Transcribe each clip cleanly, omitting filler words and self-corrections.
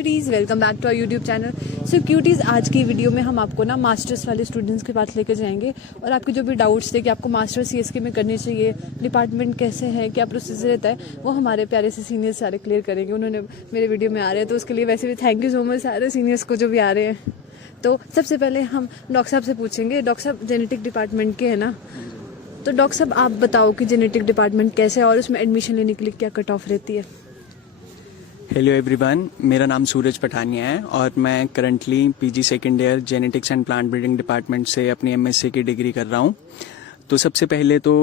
Cuties, welcome back to our YouTube channel. So cuties, आज की video में हम आपको ना मास्टर्स वाले स्टूडेंट्स के पास लेकर जाएंगे और आपके जो भी डाउट्स थे कि आपको मास्टर्स सीएसके में करनी चाहिए, डिपार्टमेंट कैसे है, क्या प्रोसीजर रहता है, वो हमारे प्यारे से सीनियर्स सारे क्लियर करेंगे। उन्होंने मेरे वीडियो में आ रहे हैं तो उसके लिए वैसे भी थैंक यू सो मच सारे सीनियर्स को जो भी आ रहे हैं। तो सबसे पहले हम डॉक्टर साहब से पूछेंगे। डॉक्टर साहब जेनेटिक डिपार्टमेंट के हैं ना, तो डॉक्टर साहब आप बताओ कि जेनेटिक डिपार्टमेंट कैसे है और उसमें एडमिशन लेने के लिए क्या कट ऑफ रहती है। हेलो एवरीवन, मेरा नाम सूरज पठानिया है और मैं currently PG second year genetics and plant breeding department से अपनी एमएससी की डिग्री कर रहा हूँ। तो सबसे पहले तो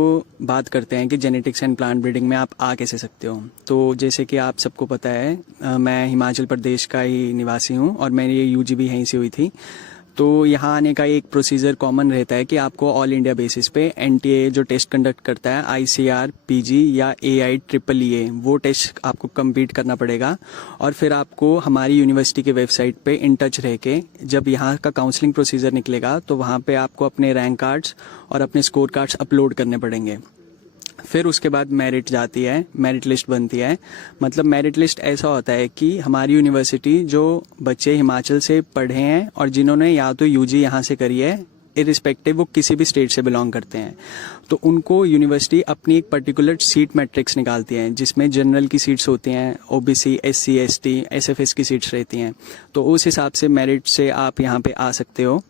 बात करते हैं कि जेनेटिक्स एंड प्लांट ब्रीडिंग में आप आ कैसे सकते हो। तो जैसे कि आप सबको पता है, मैं हिमाचल प्रदेश का ही निवासी हूँ और मेरी यूजी भी यहीं से हुई थी। तो यहाँ आने का एक प्रोसीजर कॉमन रहता है कि आपको ऑल इंडिया बेसिस पे एनटीए जो टेस्ट कंडक्ट करता है, आईसीआर, पीजी या AIEEE, वो टेस्ट आपको कंप्लीट करना पड़ेगा। और फिर आपको हमारी यूनिवर्सिटी के वेबसाइट पे इन टच रह के जब यहाँ का काउंसलिंग प्रोसीजर निकलेगा तो वहाँ पे आपको अपने रैंक कार्ड्स और अपने स्कोर कार्ड्स अपलोड करने पड़ेंगे। फिर उसके बाद मेरिट जाती है, मेरिट लिस्ट बनती है। मतलब मेरिट लिस्ट ऐसा होता है कि हमारी यूनिवर्सिटी जो बच्चे हिमाचल से पढ़े हैं और जिन्होंने या तो यूजी यहाँ से करी है, इरिस्पेक्टिव वो किसी भी स्टेट से बिलोंग करते हैं, तो उनको यूनिवर्सिटी अपनी एक पर्टिकुलर सीट मैट्रिक्स निकालती है जिसमें जनरल की सीट्स होती हैं, ओबीसी, SC, ST, SFS की सीट्स रहती हैं। तो उस हिसाब से मेरिट से आप यहाँ पे आ सकते हो।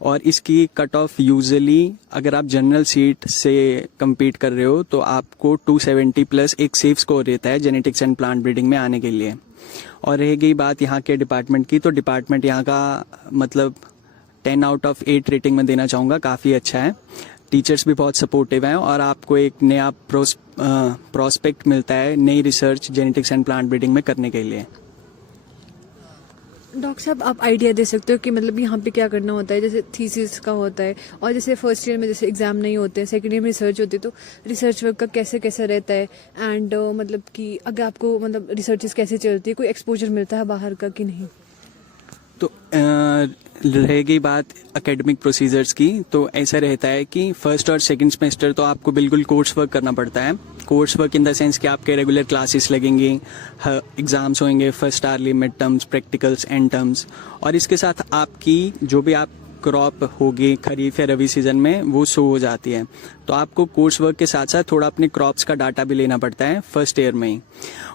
और इसकी कट ऑफ यूजुअली अगर आप जनरल सीट से compete कर रहे हो तो आपको 270 प्लस एक सेफ स्कोर रहता है जेनेटिक्स एंड प्लांट ब्रीडिंग में आने के लिए। और रह गई बात यहाँ के डिपार्टमेंट की, तो डिपार्टमेंट यहाँ का मतलब 10 आउट ऑफ 8 रेटिंग में देना चाहूँगा, काफ़ी अच्छा है। टीचर्स भी बहुत सपोर्टिव हैं और आपको एक नया प्रोस्पेक्ट मिलता है नई research genetics and plant breeding में करने के लिए। डॉक्टर साहब, आप आइडिया दे सकते हो कि मतलब यहाँ पे क्या करना होता है, जैसे थीसिस का होता है और जैसे फर्स्ट ईयर में जैसे एग्जाम नहीं होते हैं, सेकेंड ईयर में रिसर्च होती है, तो रिसर्च वर्क का कैसे कैसे रहता है एंड मतलब कि अगर आपको मतलब रिसर्चेस कैसे चलती है, कोई एक्सपोजर मिलता है बाहर का कि नहीं। तो रह गई बात एकेडमिक प्रोसीजर्स की, तो ऐसा रहता है कि फर्स्ट और सेकंड सेमेस्टर तो आपको बिल्कुल कोर्स वर्क करना पड़ता है। Course work in the sense कि आपके रेगुलर क्लासेस लगेंगी, एग्जाम्स होंगे, first early, mid terms, practicals, end terms, और इसके साथ आपकी जो भी आप क्रॉप होगी खरीफ या रबी सीजन में वो शो हो जाती है। तो आपको कोर्स वर्क के साथ साथ थोड़ा अपने क्रॉप्स का डाटा भी लेना पड़ता है फर्स्ट ईयर में ही।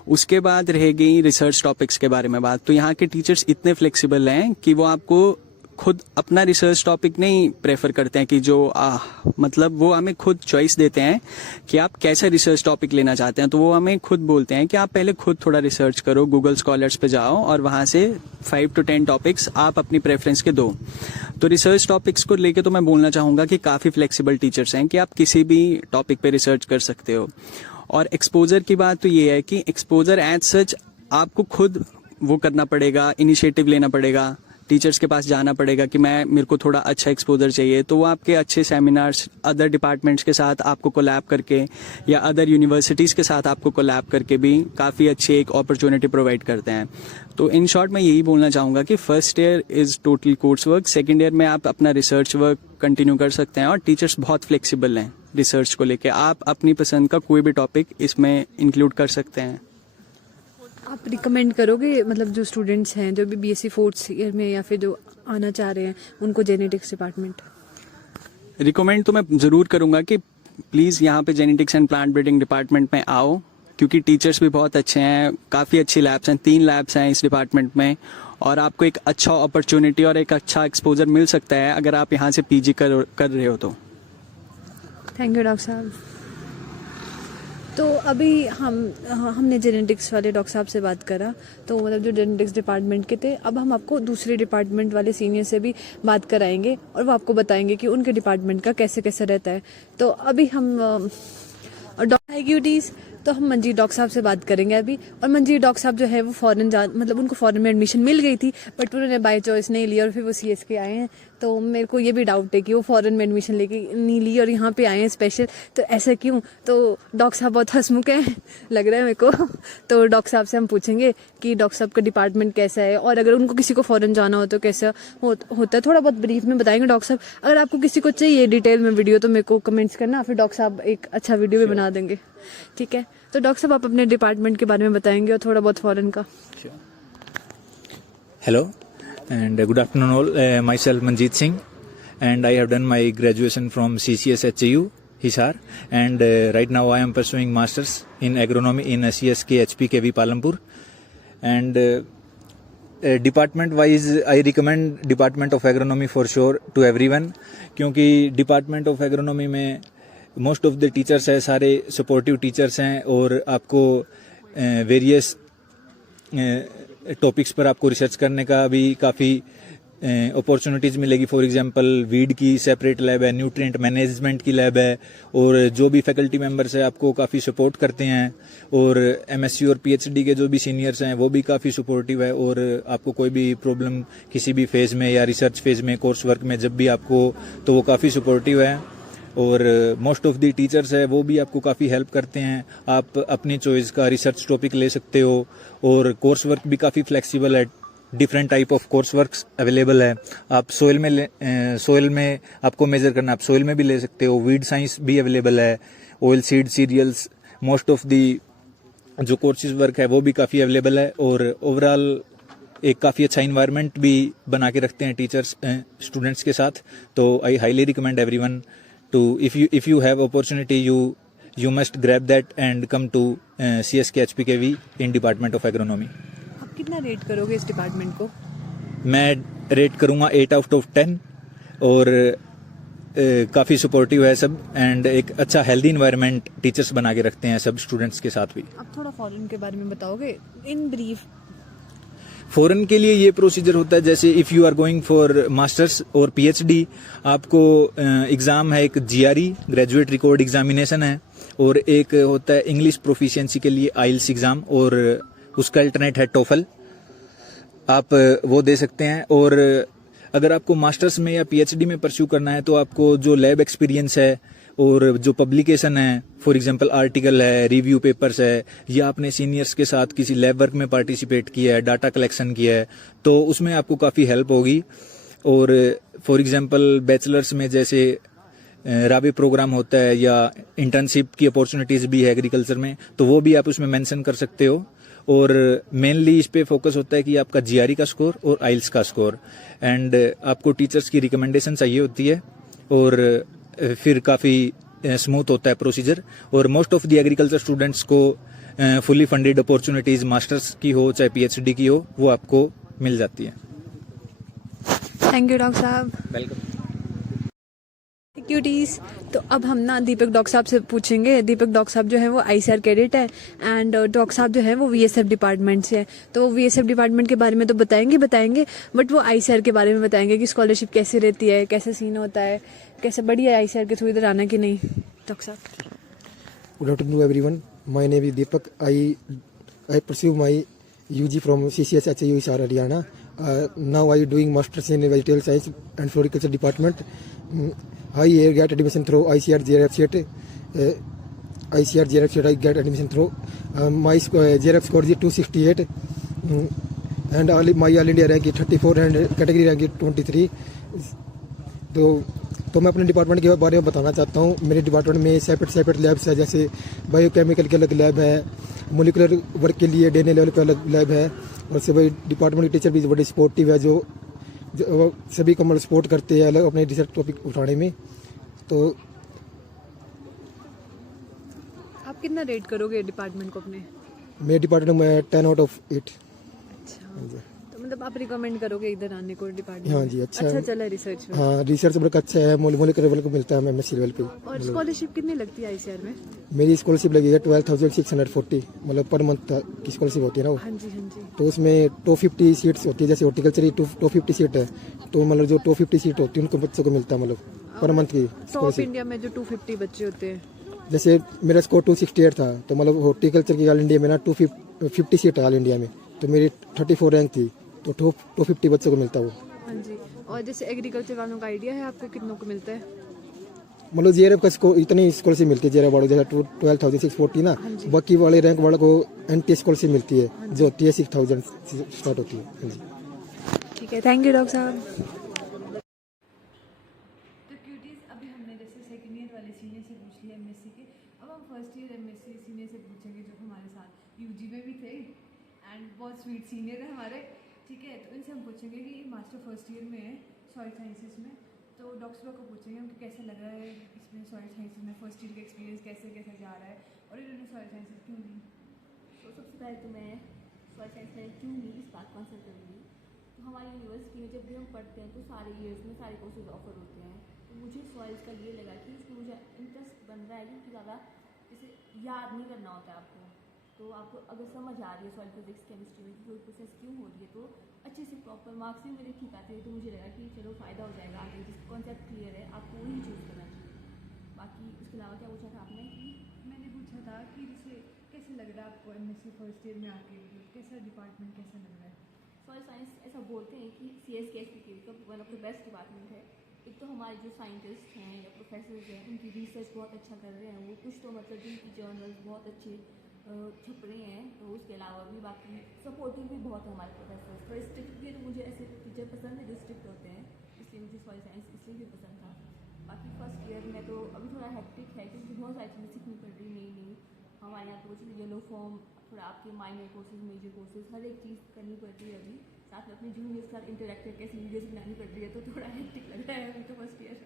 उसके बाद रह गई रिसर्च टॉपिक्स के बारे में बात, तो यहाँ के टीचर्स इतने फ्लेक्सिबल हैं कि वो आपको खुद अपना रिसर्च टॉपिक नहीं प्रेफर करते हैं कि जो मतलब वो हमें खुद चॉइस देते हैं कि आप कैसा रिसर्च टॉपिक लेना चाहते हैं। तो वो हमें खुद बोलते हैं कि आप पहले खुद थोड़ा रिसर्च करो, गूगल स्कॉलर्स पे जाओ और वहाँ से 5 to 10 टॉपिक्स आप अपनी प्रेफरेंस के दो। तो रिसर्च टॉपिक्स को लेके तो मैं बोलना चाहूँगा कि काफ़ी फ्लेक्सिबल टीचर्स हैं कि आप किसी भी टॉपिक पे रिसर्च कर सकते हो। और एक्सपोजर की बात तो ये है कि एक्सपोजर एज सच आपको खुद वो करना पड़ेगा, इनिशिएटिव लेना पड़ेगा, टीचर्स के पास जाना पड़ेगा कि मेरे को थोड़ा अच्छा एक्सपोजर चाहिए। तो वो आपके अच्छे सेमिनार्स अदर डिपार्टमेंट्स के साथ आपको कोलैब करके या अदर यूनिवर्सिटीज़ के साथ आपको कोलैब करके भी काफ़ी अच्छी एक अपॉर्चुनिटी प्रोवाइड करते हैं। तो इन शॉर्ट मैं यही बोलना चाहूँगा कि first year is total course work, second year में आप अपना रिसर्च वर्क कंटिन्यू कर सकते हैं और टीचर्स बहुत फ्लेक्सिबल हैं रिसर्च को लेके। आप अपनी पसंद का कोई भी टॉपिक इसमें इंक्लूड कर सकते हैं। आप रिकमेंड करोगे मतलब जो स्टूडेंट्स हैं जो भी BSc फोर्थ ईयर में या फिर जो आना चाह रहे हैं उनको जेनेटिक्स डिपार्टमेंट? रिकमेंड तो मैं ज़रूर करूँगा कि प्लीज़ यहाँ पे genetics and plant breeding department में आओ, क्योंकि टीचर्स भी बहुत अच्छे हैं, काफ़ी अच्छी लैब्स हैं, 3 लैब्स हैं इस डिपार्टमेंट में, और आपको एक अच्छा अपॉर्चुनिटी और एक अच्छा एक्सपोजर मिल सकता है अगर आप यहाँ से PG कर रहे हो तो। थैंक यू डॉक्टर साहब। तो अभी हमने जेनेटिक्स वाले डॉक्टर साहब से बात करा, तो मतलब जो जेनेटिक्स डिपार्टमेंट के थे, अब हम आपको दूसरे डिपार्टमेंट वाले सीनियर से भी बात कराएंगे और वो आपको बताएंगे कि उनके डिपार्टमेंट का कैसे कैसे रहता है। तो अभी हम क्यूटीज़, तो हम मंजीत डॉक्टर साहब से बात करेंगे अभी। और मंजीत डॉक्टर साहब जो है वो मतलब उनको फॉरेन में एडमिशन मिल गई थी बट उन्होंने बाय चॉइस नहीं लिया और फिर वो CSK आए हैं। तो मेरे को ये भी डाउट है कि वो फॉरेन में एडमिशन लेके नहीं ली और यहाँ पे आए हैं स्पेशल, तो ऐसा क्यों? तो डॉक्टर साहब बहुत हंसमुख हैं लग रहा है मेरे को। तो डॉक्टर साहब से हम पूछेंगे कि डॉक्टर साहब का डिपार्टमेंट कैसा है और अगर उनको किसी को फॉरेन जाना हो तो कैसा होता है, थोड़ा बहुत ब्रीफ में बताएंगे डॉक्टर साहब। अगर आपको किसी को चाहिए डिटेल में वीडियो तो मेरे को कमेंट्स करना, फिर डॉक्टर साहब एक अच्छा वीडियो भी बना देंगे, ठीक है? तो डॉक्टर साहब आप अपने डिपार्टमेंट के बारे में बताएंगे और थोड़ा बहुत फॉरेन का। Hello and good afternoon all. Myself Manjeet Singh and I have done my graduation from CCS HAU Hisar and right now I am pursuing masters in agronomy in CSK HPKV Palampur and department wise I recommend department of agronomy for sure to everyone क्योंकि department of agronomy में most of the teachers है सारे supportive teachers हैं और आपको various topics पर आपको research करने का भी काफ़ी अपॉर्चुनिटीज़ मिलेगी. फॉर एग्जांपल वीड की सेपरेट लैब है, न्यूट्रिएंट मैनेजमेंट की लैब है और जो भी फैकल्टी मेंबर्स है आपको काफ़ी सपोर्ट करते हैं और एमएससी और पीएचडी के जो भी सीनियर्स हैं वो भी काफ़ी सपोर्टिव है और आपको कोई भी प्रॉब्लम किसी भी फेज़ में या रिसर्च फेज़ में कोर्स वर्क में जब भी आपको तो वो काफ़ी सपोर्टिव है और मोस्ट ऑफ द टीचर्स है वो भी आपको काफ़ी हेल्प करते हैं. आप अपनी चॉइस का रिसर्च टॉपिक ले सकते हो और कोर्स वर्क भी काफ़ी फ्लेक्सिबल है. Different type of course works available है. आप सोइल में आपको मेजर करना आप सोइल में भी ले सकते हो. वीड साइंस भी अवेलेबल है. Oil seed cereals most of the जो कोर्सेज वर्क है वो भी काफ़ी अवेलेबल है और ओवरऑल एक काफ़ी अच्छा इन्वायरमेंट भी बना के रखते हैं टीचर्स स्टूडेंट्स के साथ. तो I highly recommend everyone to if you have opportunity you must grab that and come to CSK HPKV in Department of Agronomy. आप कितना रेट करोगे इस डिपार्टमेंट को? मैं रेट करूँगा 8 आउट ऑफ 10 और काफ़ी सपोर्टिव है सब एंड एक अच्छा हेल्दी इन्वायरमेंट टीचर्स बना के रखते हैं सब स्टूडेंट्स के साथ भी. आप थोड़ा फॉरेन के बारे में बताओगे इन ब्रीफ? फॉरेन के लिए ये प्रोसीजर होता है जैसे if you are going for masters और पीएचडी आपको एग्ज़ाम है. एक जीआरई ग्रेजुएट रिकॉर्ड एग्जामिनेशन है और एक होता है इंग्लिश प्रोफिशिएंसी के लिए आइल्स एग्ज़ाम और उसका अल्टरनेट है टोफल. आप वो दे सकते हैं और अगर आपको मास्टर्स में या पीएचडी में परस्यू करना है तो आपको जो लैब एक्सपीरियंस है और जो पब्लिकेशन है फॉर एग्जांपल आर्टिकल है, रिव्यू पेपर्स है या आपने सीनियर्स के साथ किसी लैब वर्क में पार्टिसिपेट किया है, डाटा कलेक्शन किया है तो उसमें आपको काफ़ी हेल्प होगी. और फॉर एग्जांपल बैचलर्स में जैसे राबे प्रोग्राम होता है या इंटर्नशिप की अपॉर्चुनिटीज़ भी है एग्रीकल्चर में तो वो भी आप उसमें मेंशन कर सकते हो. और मेनली इस पे फोकस होता है कि आपका जीआरई का स्कोर और आइल्स का स्कोर एंड आपको टीचर्स की रिकमेंडेशन चाहिए होती है और फिर काफ़ी स्मूथ होता है प्रोसीजर. और most of the agriculture students को फुली फंडेड अपॉर्चुनिटीज़ मास्टर्स की हो चाहे पीएचडी की हो वो आपको मिल जाती है. थैंक यू डॉक्टर साहब. वेलकम. क्यूटीज. तो अब हम ना दीपक डॉक्टर साहब से पूछेंगे. दीपक डॉक्टर साहब जो है वो आईसीआर कैडेट है एंड डॉक्टर साहब जो है वो वीएसएफ डिपार्टमेंट से है. तो वीएसएफ डिपार्टमेंट के बारे में तो बताएंगे बट वो आईसीआर के बारे में बताएंगे कि स्कॉलरशिप कैसे रहती है, कैसे सीन होता है, कैसे बढ़िया है आईसीआर के थ्रू इधर आना कि नहीं. डॉक्टर साहब. Good afternoon, everyone. My name is Deepak. I pursue my UG from CCS HAU Hisar, Haryana. Now I doing masters in vegetable science and floriculture department. I get admission through ICR JRF set. ICR JRF set I get admission through. My JRF score is 268 and my all India rank is 34 and category rank is 23. तो मैं अपने department के बारे में बताना चाहता हूँ. मेरे डिपार्टमेंट में सेपरेट लैब्स है जैसे बायोकेमिकल के अलग लैब है, मोलिकुलर वर्क के लिए डीएनए लेवल पे अलग लैब है और सभी डिपार्टमेंट के टीचर भी बड़े सपोर्टिव है जो सभी को सपोर्ट करते हैं अलग अपने रिसर्च टॉपिक उठाने में. तो आप कितना रेट करोगे डिपार्टमेंट को अपने? मेरे डिपार्टमेंट में 10 आउट ऑफ 8. अच्छा, तो मतलब आप रिकमेंड करोगे इधर आने को डिपार्टमेंट? हाँ जी, अच्छा चला रिसर्च में. हाँ, रिसर्च वर्क अच्छा है. मोलिकुलर लेवल को मिलता है एमएससी लेवल पे. और स्कॉलरशिप कितनी लगती है आईसीआर में? मेरी स्कॉलरशिप लगी है 12,640 मतलब पर मंथ की स्कॉलरशिप होती है ना वो. हाँ जी. तो उसमें 250 सीट्स होती है जैसे हॉर्टिकल्चर की 250 सीट है तो मतलब जो 250 सीट होती है उनको बच्चों को मिलता है मतलब पर मंथ की टॉप स्कॉलरशिप. इंडिया में जो 250 बच्चे होते हैं. जैसे मेरा स्कोर 268 था तो मतलब हॉर्टिकल्चर की ऑल इंडिया में ना 250 सीट है ऑल इंडिया में तो मेरी 34 रैंक थी तो 250 बच्चों को मिलता वो. हाँ जी. और जैसे एग्रीकल्चर वालों का आइडिया है आपको कितनों को मिलता है? मतलब जेआरएफ का स्कोर इतनी स्कॉलरशिप मिलती है जेआरएफ वालों जैसे 12,640 ना. बाकी वाले रैंक वालों को एनटी स्कॉलरशिप मिलती है जो होती है 6,000 से स्टार्ट होती है. हाँ जी. ठीक है, थैंक यू डॉक्टर साहब. तो क्यूटीज अभी हमने जैसे सेकंड ईयर वाले सीनियर से पूछ लिया एमएससी के. अब हम फर्स्ट ईयर एमएससी सीनियर से पूछेंगे जो हमारे साथ यूजी में भी थे एंड बहुत स्वीट सीनियर है हमारे. ठीक है, तो इनसे हम पूछेंगे कि मास्टर फर्स्ट ईयर में है सॉइल साइंसेस में, तो डॉक्टर साहब को पूछेंगे उनको कैसा लग रहा है इसमें सॉइल साइंसेस में फर्स्ट ईयर का एक्सपीरियंस कैसे कैसे जा रहा है और इन्होंने सॉइल साइंसेस क्यों ली। तो सबसे पहले तो मैं सॉइल साइंस में क्यों ली इस बात को आंसर करूँगी। तो हमारी यूनिवर्सिटी में जब भी हम पढ़ते हैं तो सारे ईयर्स में सारे कोर्सेज ऑफर होते हैं, तो मुझे सॉइल्स का ये लगा कि इसमें मुझे इंटरेस्ट बन रहा है क्योंकि ज़्यादा इसे याद नहीं करना होता है आपको, तो आपको अगर समझ आ रही है सॉइल फिजिक्स केमिस्ट्री में कि कोई प्रोसेस क्यों हो रही है तो अच्छे से प्रॉपर मार्क्स भी मेरे ठीक आते हैं, तो मुझे लगा कि चलो फ़ायदा हो जाएगा आगे जिसका कॉन्सेप्ट क्लियर है आपको वही चूज़ करना चाहिए। बाकी उसके अलावा क्या पूछा था आपने कि मैंने पूछा था कि जैसे कैसे लग रहा है आपको एमएससी फर्स्ट ईयर में आके, कैसा डिपार्टमेंट कैसा लग रहा है। सॉइल साइंस ऐसा बोलते हैं कि CSKSPK का one of the best department है। एक तो हमारे जो साइंटिस्ट हैं या प्रोफेसर्स हैं उनकी रिसर्च बहुत अच्छा कर रहे हैं, वो कुछ तो मतलब जिनकी जर्नल्स बहुत अच्छे छप रहे हैं, तो उसके अलावा भी बाकी सपोर्टिव भी बहुत है हमारे प्रोफेसर्स। थोड़े स्ट्रिक्ट भी है, तो मुझे ऐसे टीचर पसंद है जो स्ट्रिक्ट होते हैं, इसलिए मुझे सॉइल साइंस इसलिए भी पसंद था। बाकी फर्स्ट ईयर में तो अभी थोड़ा हेक्टिक है क्योंकि बहुत सारी चीज़ें सीखनी पड़ रही नई नई। हमारे यहाँ तो कुछ येलो फॉर्म, थोड़ा आपके माइनर कोर्सेज मेजर कोर्सेज हर एक चीज़ करनी पड़ रही है अभी, साथ में अपने जूनियर्स के साथ इंटरेक्ट करके ऐसी वीडियोज़ बनानी पड़ रही है, तो थोड़ा हेक्टिक लग रहा है अभी तो फर्स्ट ईयर।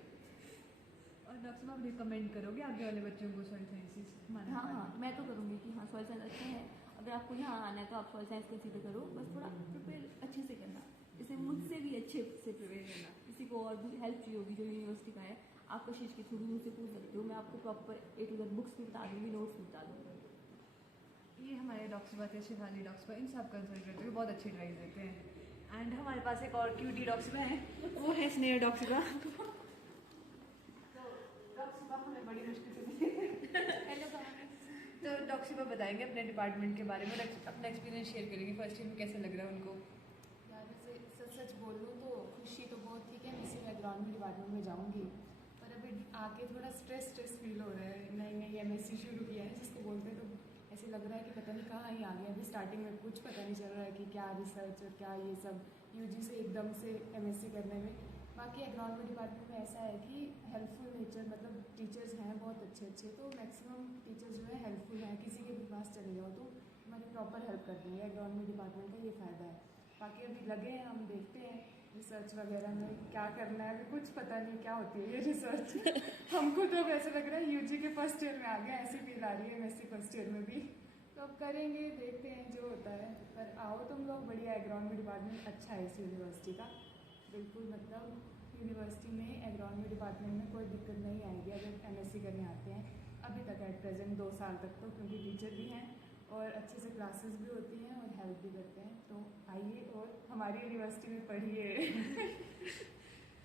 और डॉक्टर साहब आप रिकमेंड करोगे आगे वाले बच्चों को सॉइल साइंसेस? हाँ, मैं तो करूँगी कि हाँ सॉइल साइंस अच्छा है, अगर आपको यहाँ आना है तो आप सॉइल साइंस कंसीडर करो, बस थोड़ा प्रिपेयर अच्छे से करना, जैसे मुझसे भी अच्छे से प्रिपेयर करना। किसी को और भी हेल्प चाहिए होगी जो यूनिवर्सिटी का है, आप कशिश के थ्रू मुझसे पूछ सकते हो, मैं आपको proper A to Z books भी बता दूँगी, नोट्स भी बता दूँगी। ये हमारे डॉक्टर साहब थे शिफाली डॉक्टर साहब, इन सब कंसल्ट करते हुए बहुत अच्छी एडवाइस देते हैं। एंड हमारे पास एक और क्यूटी डॉक्टर साहब हैं, वो है स्नेहा डॉक्टर साहब। तो डॉक्टर साहब हमें बड़ी मुश्किल से हेलो तो डॉक्टर साहब बताएंगे अपने डिपार्टमेंट के बारे में, अपना एक्सपीरियंस शेयर करेंगे फर्स्ट ईयर में कैसा लग रहा है उनको। यार वैसे सच बोलूँ तो खुशी तो बहुत थी कि मैं इसी एग्रोनॉमी डिपार्टमेंट में जाऊँगी, पर अभी आके थोड़ा स्ट्रेस फील हो रहा है। नई MSc शुरू किया है जिसको बोलते हैं, तो ऐसे लग रहा है कि पता नहीं कहाँ ही आ गया। अभी स्टार्टिंग में कुछ पता नहीं चल रहा है कि क्या रिसर्च और क्या ये सब UG से एकदम से MSc करने में। बाकी एग्रोनॉमी डिपार्टमेंट में ऐसा है कि हेल्पफुल नेचर, मतलब टीचर्स हैं बहुत अच्छे, तो मैक्सिमम टीचर्स जो है हेल्पफुल हैं, किसी के भी पास चले जाओ तो हमारी प्रॉपर हेल्प करते हैं। एग्रोनॉमी डिपार्टमेंट का ये फ़ायदा है। बाकी अभी लगे हैं, हम देखते हैं रिसर्च वगैरह में क्या करना है, अभी कुछ पता नहीं क्या होती है ये रिसर्च। हमको तो अब ऐसा लग रहा है UG के फर्स्ट ईयर में आ गया, ऐसी फील आ रही है MSc फर्स्ट ईयर में भी। तो अब करेंगे, देखते हैं जो होता है। पर आओ तुम लोग, बढ़िया एग्रोनॉमी डिपार्टमेंट अच्छा है इस यूनिवर्सिटी का, बिल्कुल मतलब यूनिवर्सिटी में एग्रोनॉमी डिपार्टमेंट में कोई दिक्कत नहीं आएगी अगर MSc करने आते हैं अभी तक, एट प्रेजेंट 2 साल तक तो, क्योंकि टीचर भी हैं और अच्छे से क्लासेस भी होती हैं और हेल्प भी करते हैं। तो आइए और हमारी यूनिवर्सिटी में पढ़िए।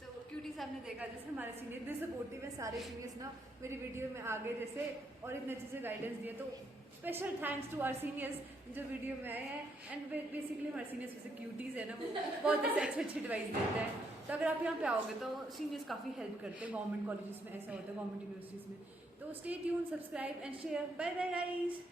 तो क्यूटी साहब ने देखा जैसे हमारे सीनियर इतने सपोर्टिव है, सारे सीनियर्स ना मेरी वीडियो में आ गए जैसे और इतने अच्छे से गाइडेंस दिए, तो special thanks to our seniors जो वीडियो में आए हैं। एंड बेसिकली हमारे सीनियर्स जैसे क्यूटीज़ है ना, वो बहुत ऐसे अच्छी एडवाइस देते हैं। तो अगर आप यहाँ पे आओगे तो सीनियर्स काफ़ी हेल्प करते हैं, गवर्नमेंट कॉलेजेस में ऐसा होता है, गवर्नमेंट यूनिवर्सिटीज़ में। तो stay tune, subscribe and share. Bye bye guys.